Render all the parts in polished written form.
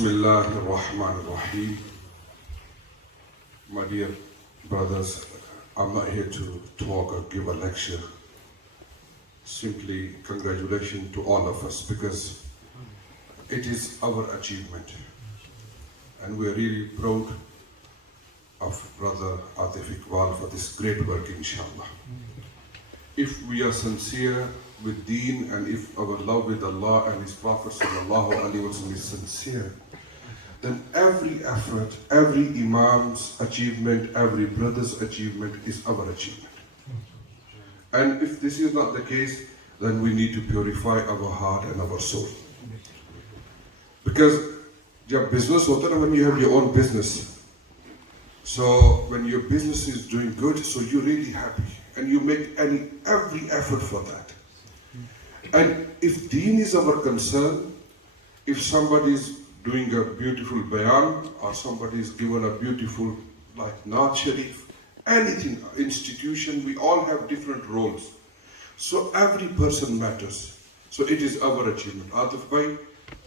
Bismillahir Rahmanir Rahim. My dear brothers, I'm not here to talk or give a lecture. Simply congratulations to all of us, because it is our achievement. And we're really proud of Brother Iqbal for this great work, inshallah. If we are sincere with deen, and if our love with Allah and His Prophet sallallahu alaihi wasallam is sincere, then every effort, every Imam's achievement, every brother's achievement is our achievement. And if this is not the case, then we need to purify our heart and our soul. Because jab business hota na, when you have your own business, so when your business is doing good, so you're really happy and you make every effort for that. And if deen is our concern, if somebody is doing a beautiful bayan, or somebody is given a beautiful like Naat Shareef, anything, institution, we all have different roles. So every person matters. So it is our achievement. Atif bhai,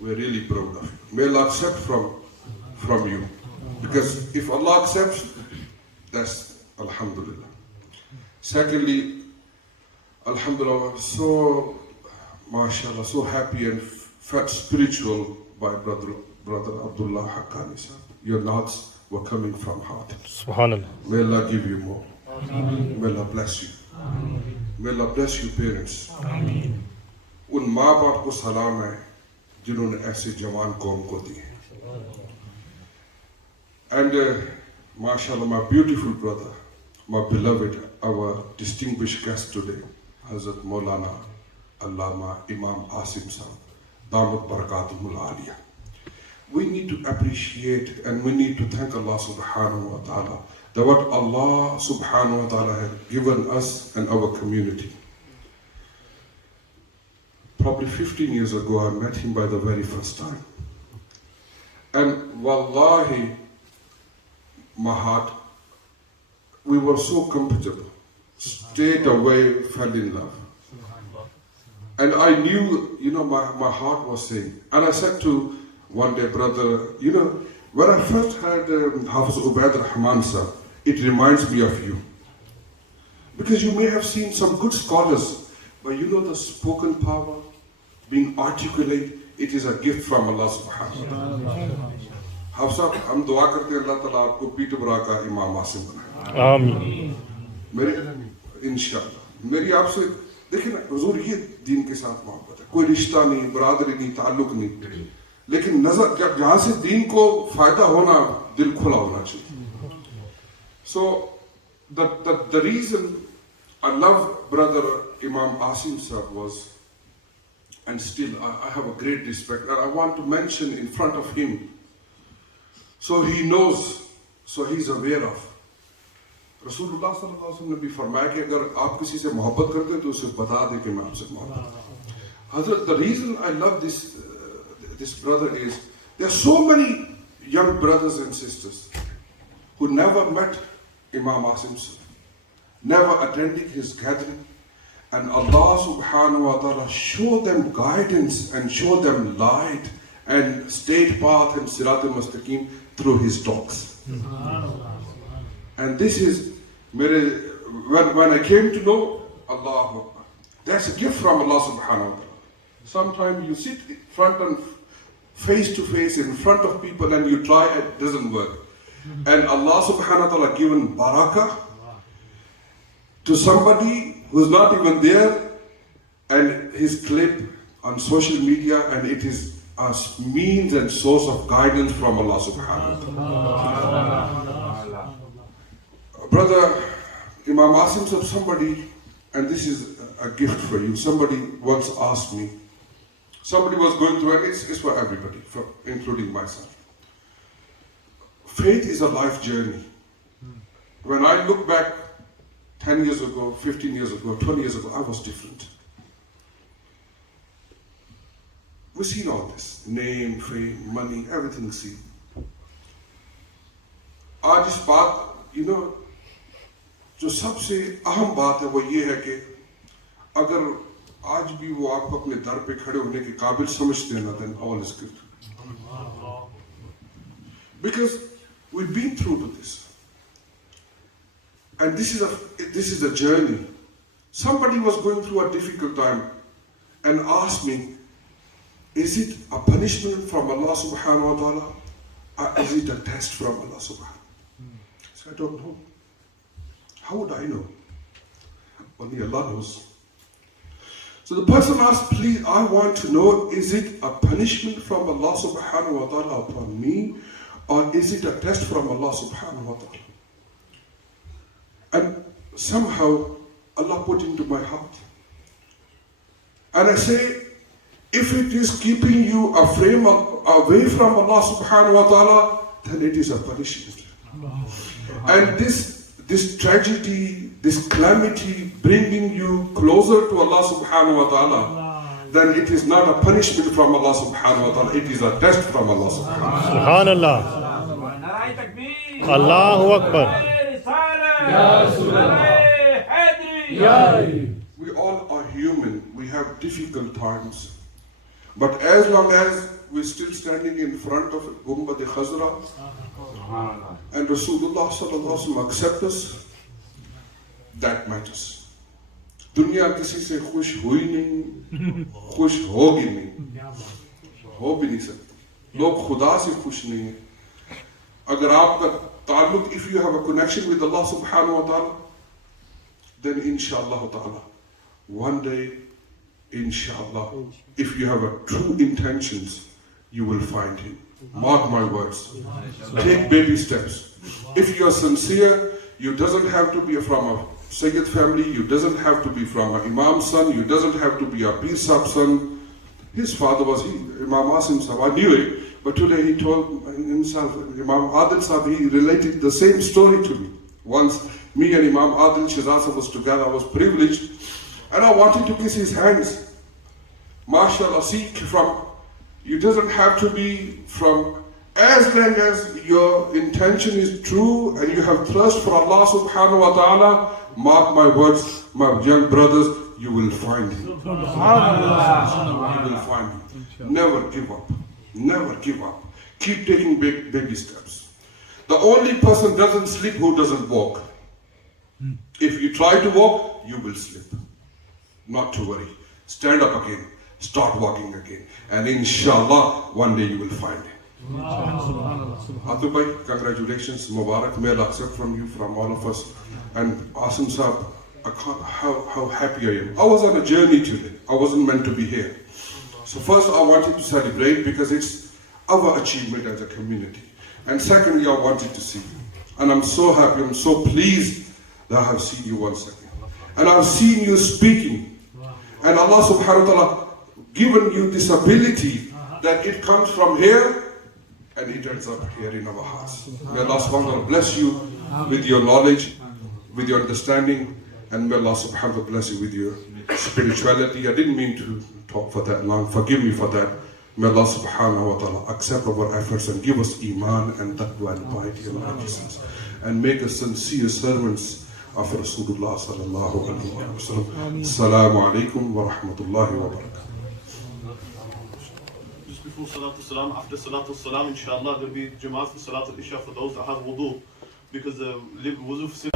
we're really proud of you. May Allah accept from you. Because if Allah accepts, that's Alhamdulillah. Secondly, Alhamdulillah, so mashallah, so happy and felt spiritual by Brother Abdullah Haqqani sir. Your nods were coming from heart. Subhanallah. May Allah give you more. May Allah bless you. May Allah bless you parents. उन माँ बाप को सलाम है जिन्होंने ऐसे जवान कौम को दिए. And mashallah, my beautiful brother, my beloved, our distinguished guest today, Hazrat Maulana Allama Imam Asim Saab, Damat Barakatumul Aliyah. We need to appreciate and we need to thank Allah subhanahu wa ta'ala that what Allah subhanahu wa ta'ala has given us and our community. Probably 15 years ago, I met him by the very first time. And wallahi, my heart, we were so compatible. Straight away, fell in love. And I knew, my heart was saying. And I said to one day, brother, when I first heard Hafiz Ubaid Rahman sir, it reminds me of you. Because you may have seen some good scholars, but the spoken power, being articulate, it is a gift from Allah subhanahu wa ta'ala. Hafiz sahab, hum dua karte hain Allah ta'ala aapko Peterborough ka Imam Asim banaye. Ameen. इंशाअल्लाह मेरी आपसे देखिए ना हुजूर ये दीन के साथ मोहब्बत है, कोई रिश्ता नहीं, बरादरी नहीं, ताल्लुक नहीं, लेकिन नजर जहाँ से दीन को फायदा होना, दिल खुला होना चाहिए. So the reason I love brother Imam Asim sir was, and still I have a great respect, and I want to mention in front of him, so he knows, so he's aware of. रसूलुल्लाह सल्लल्लाहु अलैहि वसल्लम ने भी फरमाया कि अगर आप किसी से मोहब्बत करते हैं तो उसे बता दें कि मैं आपसे मोहब्बत करता हूं. Hazrat, the reason I love this brother is there are so many young brothers and sisters who never met Imam Asim sir, never attended his gathering, and Allah subhanahu wa ta'ala show them guidance and show them light and straight path and sirat al-mustaqim through his talks. And this is, when I came to know Allah, that's a gift from Allah subhanahu wa ta'ala. Sometimes you sit face to face in front of people and you try, it doesn't work. And Allah subhanahu wa ta'ala given barakah to somebody who's not even there, and his clip on social media, and it is a means and source of guidance from Allah subhanahu wa ta'ala. Brother Imam Asim said, somebody, and this is a gift for you, somebody once asked me, somebody was going through, and it's for everybody, including myself. Faith is a life journey. When I look back 10 years ago, 15 years ago, 20 years ago, I was different. We've seen all this, name, fame, money, everything seen. आज इस बात, जो सबसे अहम बात है वो ये है कि अगर आज भी वो आपको अपने दर पे खड़े होने के काबिल समझते हैं ना, then all is good. Because we've been through to this. And this is a journey. Somebody was going through a difficult time and asked me, is it a punishment from Allah subhanahu wa ta'ala? Or is it a test from Allah subhanahu wa ta'ala? So I don't know. How would I know? Only Allah knows. So the person asked, please, I want to know, is it a punishment from Allah subhanahu wa ta'ala upon me, or is it a test from Allah subhanahu wa ta'ala? And somehow Allah put into my heart. And I say, if it is keeping you away from Allah subhanahu wa ta'ala, then it is a punishment. And this tragedy, this calamity bringing you closer to Allah subhanahu wa ta'ala, then it is not a punishment from Allah subhanahu wa ta'ala, it is a test from Allah subhanahu wa ta'ala. Subhanallah. Allahu Akbar. We all are human, we have difficult times. But as long as we're still standing in front of Gumbad-e Khazra and Rasulullah sallallahu alaihi wasallam accept us, that matters. दुनिया किसी से खुश हुई नहीं, खुश होगी नहीं, हो भी नहीं सकती. लोग खुदा से खुश नहीं हैं. अगर आपका ताल्लुक, if you have a connection with Allah subhanahu wa ta'ala, then inshallah ta'ala, one day, inshallah, if you have a true intentions, you will find Him. Mark my words. Take baby steps. If you are sincere, you doesn't have to be from a Sayyid family, you doesn't have to be from an Imam son, you doesn't have to be a Pir Saab son. His father was Imam Asim Saab. I knew it, but today he told himself, Imam Adil Saab, he related the same story to me. Once, me and Imam Adil Shazad was together, I was privileged, and I wanted to kiss his hands. MashaAllah, see, you doesn't have to be from, as long as your intention is true and you have trust for Allah subhanahu wa ta'ala, mark my words, my young brothers, you will find Him. You will find Him. Never give up. Never give up. Keep taking baby steps. The only person doesn't sleep who doesn't walk. If you try to walk, you will slip. Not to worry. Stand up again. Start walking again. And inshallah, one day you will find Him. Atu bhai, congratulations. Mubarak. May Allah accept from you, from all of us. And Asim Saab, how happy I am. I was on a journey today. I wasn't meant to be here. So first I wanted to celebrate because it's our achievement as a community. And secondly, I wanted to see you. And I'm so happy, I'm so pleased that I have seen you once again. And I've seen you speaking. And Allah subhanahu wa ta'ala given you this ability that it comes from here and it ends up here in our hearts. May Allah subhanahu wa ta'ala bless you with your knowledge, with your understanding, and may Allah subhanahu wa ta'ala bless you with your spirituality. I didn't mean to talk for that long. Forgive me for that. May Allah subhanahu wa ta'ala accept our efforts and give us iman and taqwa and piety and righteousness, and make us sincere servants of Rasulullah sallallahu alaihi wasallam. Assalamu alaikum wa rahmatullahi wa barakatuh. Just before Salatul Salam, after Salatul Salam, inshallah, there will be Jamaat for Salatul Isha for those that have wudu. Because the wudu for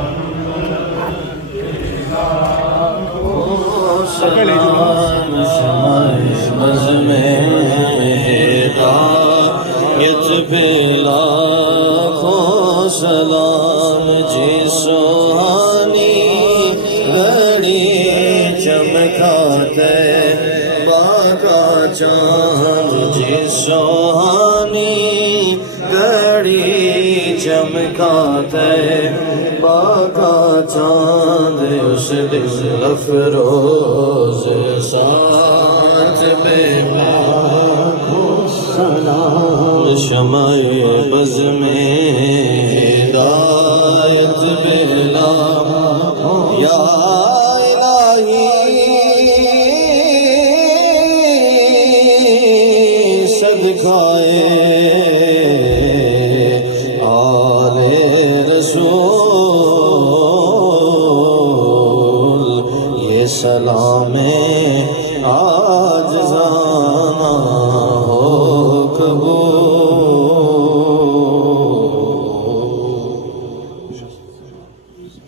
चमकाते बाका चांद उस दिल अफरोज साथ पे लाखों सलाम शमाए buzz में हिदायत बेला या इलाही सदकाए सलाम आज जाना हो कबूल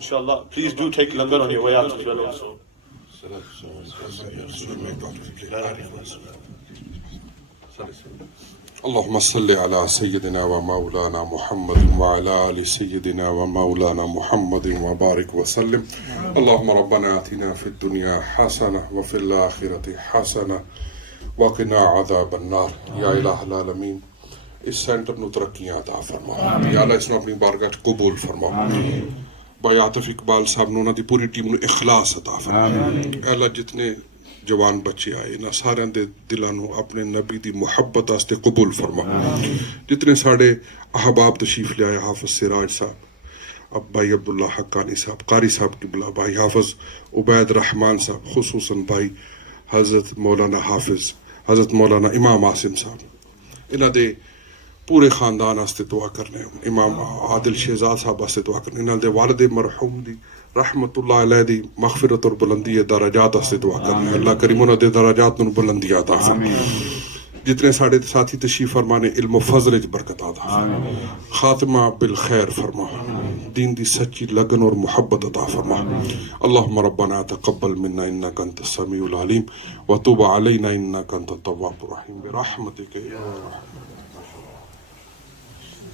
inshallah. Please do take langar on your way out as well also. اللهم صل على سيدنا ومولانا محمد وعلى آل سيدنا ومولانا محمد وبارك وسلم. اللهم ربنا آتنا في الدنيا حسنة وفي الآخرة حسنة وقنا عذاب النار. یا الہ العالمین اس سینٹر نو ترقیاں عطا فرما. یا اللہ اس نو اپنی بارگاہ وچ قبول فرما. بھائی عاطف اقبال صاحب نو انہاں دی پوری ٹیم نو اخلاص عطا فرما. اللہ جتنے جوان بچے آئے انہاں سارے دے دلاں نو اپنے نبی دی محبت واسطے قبول فرما. جتنے ساڈے احباب تشریف لے آئے، حافظ سراج صاحب، اب بھائی عبداللہ حقانی صاحب، قاری صاحب قبلہ، بھائی حافظ عبید رحمان صاحب، خصوصاً بھائی حضرت مولانا حافظ، حضرت مولانا امام عاصم صاحب، انہاں دے پورے خاندان واسطے دعا کرنے، امام عادل شہزاد صاحب واسطے دعا کرنے، انہاں دے والد مرحوم دی رحمت اللہ علیہ دی مغفرت اور بلندی درجات واسطے دعا کرنے. اللہ کریم انہاں دے درجات نوں بلندی عطا فرما. جتنے ساڑے ساتھی تشریف فرمانے علم و فضل وچ برکت عطا فرما، خاتمہ بالخیر فرما، دین دی سچی لگن اور محبت عطا فرما. اللہم ربنا تقبل منا انک انت السمیع العلیم وتب علینا انک انت التواب الرحیم برحمتک یا ارحم.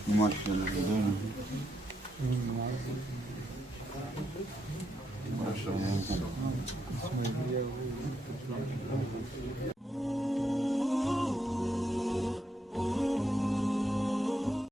ما شاء الله.